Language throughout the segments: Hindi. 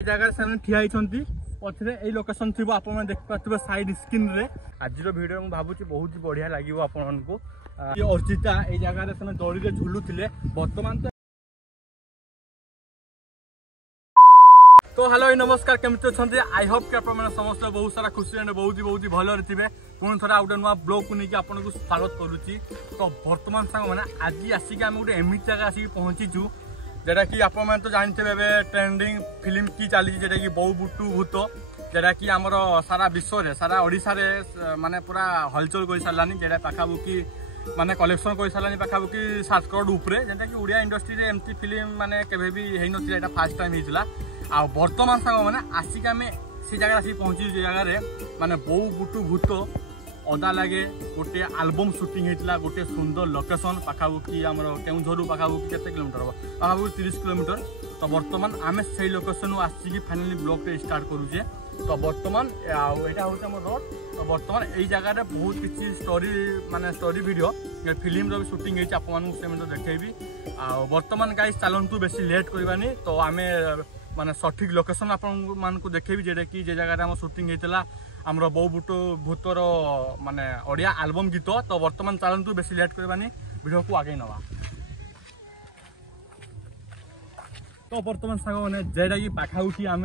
जगह से ठिया पछरे यही लोकेशन थी आप देखिए साइड स्क्रीन रे आज वीडियो मुझे भावुँ बहुत ही बढ़िया लगे आपको अर्चिता ये जगह से दड़ी में झुलुले बर्तमान तो हेलो नमस्कार केमती अच्छा आई होप कि आप समस्त बहुत सारा खुशी बहुत ही भल थे पुणी थे गोटे नुआ ब्लॉग को लेकिन आपको स्वागत करुच्ची। तो बर्तमान सांग मैंने आज आसिक आम गोटे एमती जगह आसिक पहुंचीचु जेटा कि आप तो जानते हैं ट्रेंडिंग फिल्म की चली जेटा कि बो बुटू भूत जेटा कि आमर सारा विश्व रे सारा ओडिशा रे माने पूरा हलचल कर सारानी जेटा पाखापुखी माने कलेक्शन कर सारानी पाखापुखी 7 करोड़ उपरे जेटा कि ओडिया इंडस्ट्री रे एमती फिल्म माने केबे भी हेई नथिला एटा फर्स्ट टाइम हेइतला आ वर्तमान सांग मैंने आसिक आम से जगह आसिक पहुंची जगह माने बो बुटू भूत अदा लगे गोटे आलबम सुटिंग होता गोटे सुंदर लोकेशन पाखापुखी आम केउझर पाखापुखी केते किलोमीटर हम पाखापुखी 30 किलोमीटर। तो बर्तमान आम से लोकेशन आसिक फाइनाली ब्लॉग टे स्टार्ट करुचे। तो बर्तमान यहाँ हूँ आम रोड। तो बर्तमान यही जगह बहुत किसी स्टोरी माने स्टोरी वीडियो फिल्म सुटिंग होती देखेबी आ बर्तमान गाइस चलतु बेसी लेट करवानी। तो आम माने सठिक लोकेशन आपन को देखेबी जेटा कि जे जगह आम सुटिंग होता आमर बो बुटू भूतर माने ओडिया आलबम गीत। तो बर्तमान चलतु बेसी लेट करवानी वीडियो को आगे नवा। तो बर्तमान सांग मैंने जेटा कि पाखापुखी आम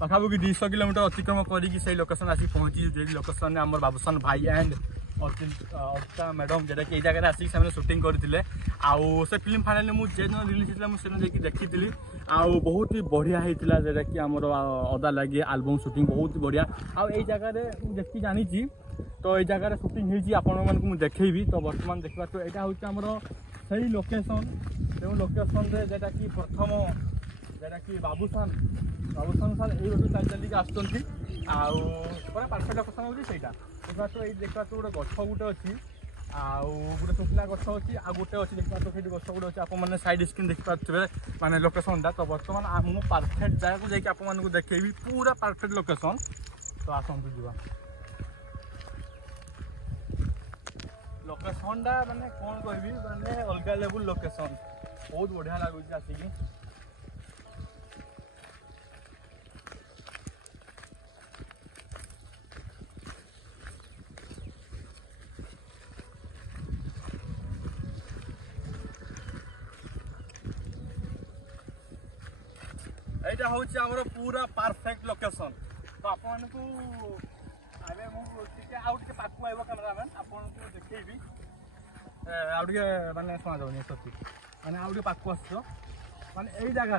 पाखापुखी 200 किलोमीटर अतिक्रम करके लोकेशन आसी पहुंची जे लोकेशन आम बाबूसान भाई एंड अर्चिता मैडम जेटा कि जगह आसिक से सुटिंग करते आउ से फिल्म फाइनाली मुझे रिलीज होता मुझे देखी आउ बहुत ही बढ़िया होता जेटा कि आमर अदा लगे आलबम सुटिंग बहुत ही बढ़िया आउ यही जगह देखी जानी। तो ये जगह सुटिंग होती आपको देखेबी। तो बर्तमान देखा तो यहाँ हूँ आमर से लोकेशन जो लोकेशन जेटा कि प्रथम जेटा कि बाबूसान सार ये चल चलिक आसरा पार्श्व लोकेशन होती से देखा तो ये देखा तो गोटे गछ गोटे अच्छी आउ गोटे सुखला गछ अच्छी आ गोटे अच्छी देखा तो ये गछ गोटे अच्छे आपने साइड स्क्रीन देखिए माने लोकेशनटा। तो बर्तमान मुझे परफेक्ट जगह को जाकि आपको देखेबी पूरा परफेक्ट लोकेशन। तो आसतु जा लोकेशनटा माने कौन कहबी माने अलग लेवल लोकेशन बहुत बढ़िया लगुच आसिक। यहाँ हूँ आमर पूरा परफेक्ट लोकेशन। तो आपको आगे पाक आइब कैमेरामैन आपको देखेबी आगे मानने शुणा जाऊनी सती मैंने आगे पाक आस माने यही जगह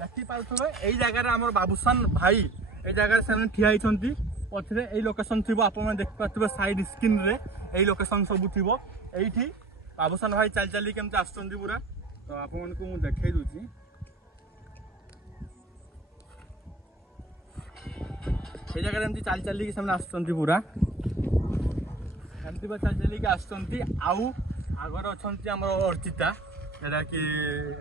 देखी पारे यही जगह आम बाबूसान भाई ये जगह से ठिया पछरे यही लोकेशन थी आप देखिए साइड स्क्रीन रे यही लोकेशन सब थी ये बाबूसान भाई चल चल केमती आस पूरा। तो आपको देखे दूसरी ये जगह एमती चल चलिक से पूरा एमती चल चलिक आउ आगर अच्छा आम अर्चिता जेटा कि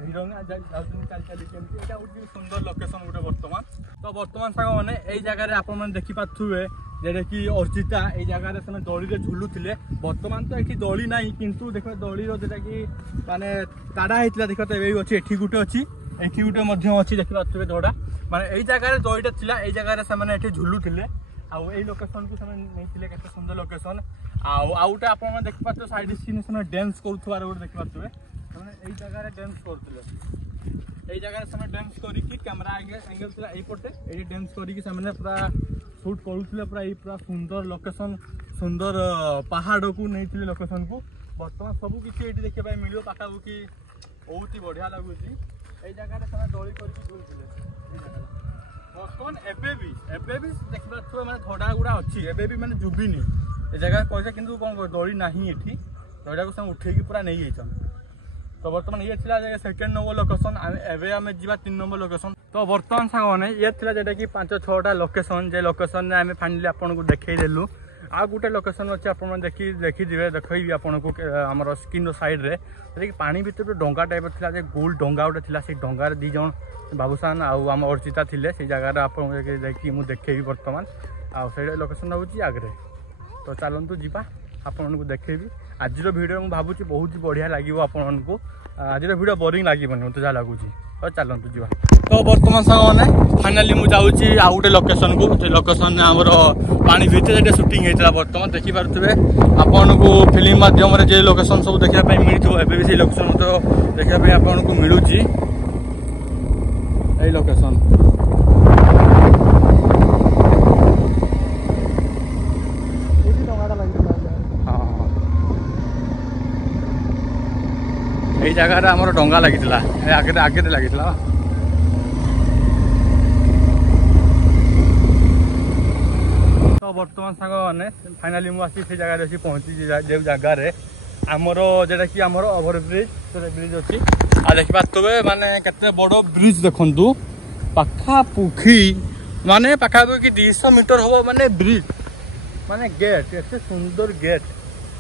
हिरोइन चल चलिक गोटे सुंदर लोकेशन गोटे बर्तमान। तो बर्तमान सांग मैंने यही जगह आप देखिपे जेटा कि अर्चिता ये जगह से दड़ी में झुलुले बर्तमान तो ये दड़ी ना किंतु देख दड़ी जेटा कि माने ताड़ा होता देख तो ये अच्छी एठी गोटे अच्छी एठी गोटे अच्छी देखिपे दड़ा माने यही जगह दईटा थिला यही जगह से झुलुले आउ यही लोकेशन को नहीं के सुंदर लोकेशन आउटे आप देखिपे साइड स्क्रीन से डांस करुवार गोटे देखिपे यही जगह डांस करते यही जगह से डांस करके कैमेरा एंगल था यहीपटे ये डांस करके पूरा शूट करुले पूरा सुंदर लोकेशन सुंदर पहाड़ को नहीं लोकेशन को बर्तमान सब किसी ये देखा मिले पाखापुखी बहुत ही बढ़िया लगुच यही जगह से दड़ी करके झुलुले बर्तमान एबे भी देखा मैंने धड़ा गुड़ा अच्छी एबे मैंने जुबिनी ये जगह कैसे कि कौन दड़ी ना ये दड़ा को उठे पूरा नहीं जाइछन। तो बर्तमान ये जगह सेकेंड नंबर लोकेशन एवं आम जा 3 नंबर लोकेशन। तो बर्तमान सांग मैंने ये जेटा कि 5-6टा लोकेशन जे लोकेशन आम फाइनाली आपको देखदेलु आ गोटे लोकेशन अच्छे आप देखी देखी आपको आम स्क्रीन साइड रे कि पानी भर डंगा टाइप था गोल डंगा गोटे थी से डंगार 2 जन बाबूसान आम अर्चिता थे से जगह आप देखेबी बर्तमान आगे लोकेशन हूँ आगे। तो चलतु जा आपको देखेबी आज वीडियो मुझे भावुँ बहुत ही बढ़िया लगे आपको आज वीडियो बोरिंग लगे मत जहाँ लगुच। तो चलतु जा। तो बर्तमान सांग मैंने फाइनाली मुझे आउ गोटे लोकेशन को लोकेशन आमर पानी भितर शूटिंग होता बर्तमान देखिपे आपन को फिल्म मध्यम जो लोकेशन सब देखापी मिलूँ एवं भी से लोकेशन तो देखापी आपन को मिलूँ यही लोकेशन यही जगह आमर डंगा लगी आगे आगे लगी तो बर्तमान सांग मैंने फाइनाली मुझे से जगह अच्छी पहुँची जो जगार आमर जोटा कि आमर ओवरब्रिज ब्रिज अच्छी आ देखी पारे माने केते बड़ ब्रिज देखु पाखापुखी माने पाखापुखि 200 मीटर हम माने ब्रिज माने गेट एत सुंदर गेट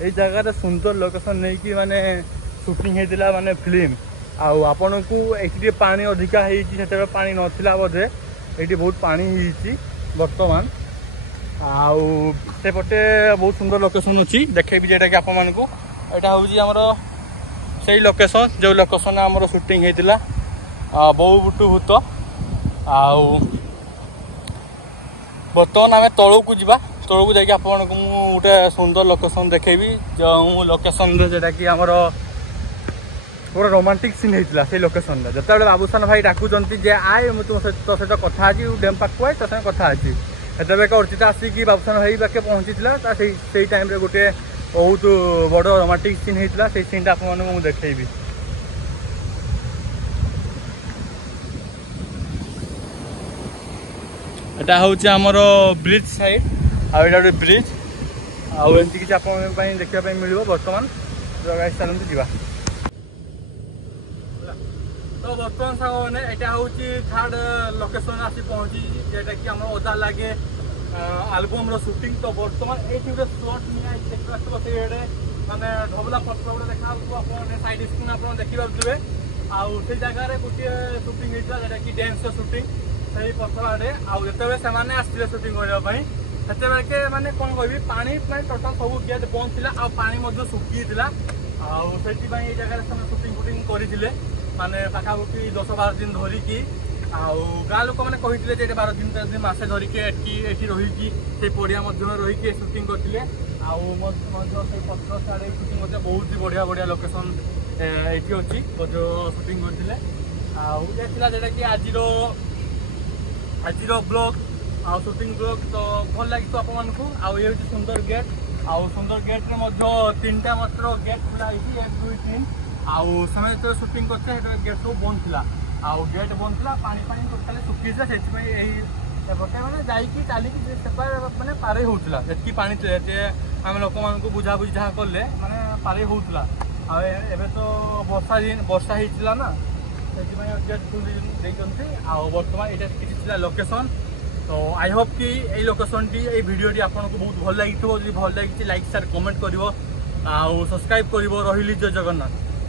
ये जगह सुंदर लोकेशन नहीं कि माने शूटिंग होता माने फिल्म आपन को ये पानी अधिका होते पानी नाला बोधे ये बहुत पानी बर्तमान आउटे बहुत सुंदर लोकेशन अच्छी देखेबी जेटा कि आपण मानक यहाँ हूँ आमर से लोकेशन जो लोकेशन आमर शूटिंग होता बहु बुटु भूत बर्तमान आम तौक जा तौक जाकि आपको गोटे सुंदर लोकेशन देखेबी जो लोकेशन जोटा कि आमर पूरा रोमांटिक सीन होता से लोकेशन जो बाबूसान भाई डाकुंट जे आए मुझे तो सहित कथा डैम पाक आए तो सहित कथा अच्छी सेतबेक अर्चिता आसिकी बाबूसान भाई पाखे पहुँची से टाइम गोटे बहुत बड़ रोमांटिक सीन होता से सीनटा आपको देखी एटा हूँ आमर ब्रिज साइड आउ गोटे ब्रिज आमती किसी आप देखा मिल बर्तमान जगह चलते जा तो बर्तमान सांग मैंने यहाँ हूँ थर्ड लोकेशन आसी पहुँची जेटा कि आम ओदा लगे आलबम शूटिंग तो बर्तमान ये गोटे स्लट देखिए माने ढबला पत्र गोटे देखा साइड स्क्रीन आप देखिपे आउ से जगह गोटे शूटिंग होता है कि डांस शूटिंग से पत्र आड़े आते से आसते शूटिंग करने से माने कौन कह पानी टोटाल सब गेट बंद थी आ पानी सुखी से जगह शूटिंग फुटिंग करते माने पाखापाखि 10-12 दिन धरिकी गाँ लोक मैंने कहते 12 दिन 13 दिन मसे धरिकी रही पड़िया रही शूटिंग करते पत्र साड़े शूटिंग बहुत ही बढ़िया बढ़िया लोकेशन ये अच्छी जो शूटिंग करते जोटा कि आज ब्लॉग शूटिंग ब्लॉग तो भल लगी आप ये हूँ सुंदर गेट सुंदर गेट्रे 3टा मात्र गेट खुला 1 2 3 आमे जो शूटिंग करते गेट सब बंद थी गेट बंद थी पानी पानी टोटाल सुखी से मैंने जाकि चलिकी मैंने पारे होता ये पानी आम लोक मान बुझा बुझी जहाँ कले मैंने पारे होता तो वर्षा होता ना से गेट खोल देखते बर्तमान ये किसी लोकेशन तो आई होप कि ये लोकेशन टी ये वीडियो आपको बहुत भल लगी भल लगी लाइक शेयर कमेंट कर सब्सक्राइब कर रही जय जगन्नाथ।